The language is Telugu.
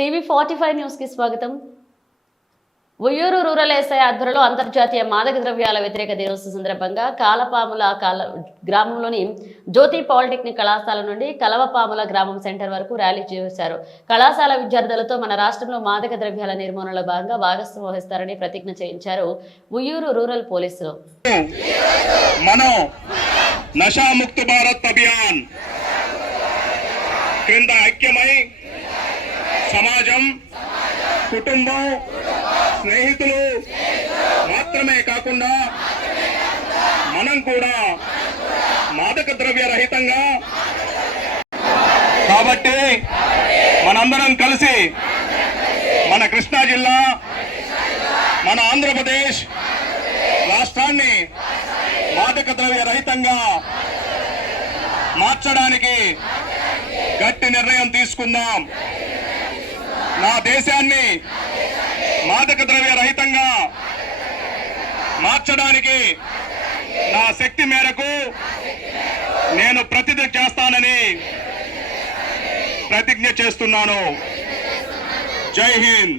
టీవీ ఫార్టీ ఫైవ్ న్యూస్కి స్వాగతం. ఉయ్యూరు రూరల్ ఎస్ఐ ఆధ్వర్యంలో అంతర్జాతీయ మాదక ద్రవ్యాల వ్యతిరేక దినోత్సవం సందర్భంగా కాలపాముల కాల గ్రామంలోని జ్యోతి పాలిటెక్నిక్ కళాశాల నుండి కలవపాముల గ్రామం సెంటర్ వరకు ర్యాలీ చేశారు. కళాశాల విద్యార్థులతో మన రాష్ట్రంలో మాదక ద్రవ్యాల నిర్మూలనలో భాగంగా భాగస్వామ్యం వహిస్తారని ప్రతిజ్ఞ చేయించారు ఉయ్యూరు రూరల్ పోలీసులు. మనం భారత్ అభియాన్. క్రింద ఐక్యమై కుటుంబం స్నేహితులు మాత్రమే కాకుండా మనం కూడా మాదక ద్రవ్య రహితంగా కాబట్టి మనందరం కలిసి మన కృష్ణా జిల్లా మన ఆంధ్రప్రదేశ్ రాష్ట్రాన్ని మాదక ద్రవ్య రహితంగా మార్చడానికి గట్టి నిర్ణయం తీసుకుందాం. నా దేశాన్ని మాదక ద్రవ్య రహితంగా మార్చడానికి నా శక్తి మేరకు నేను ప్రతిజ్ఞ చేస్తానని ప్రతిజ్ఞ చేస్తున్నాను. జై హింద్.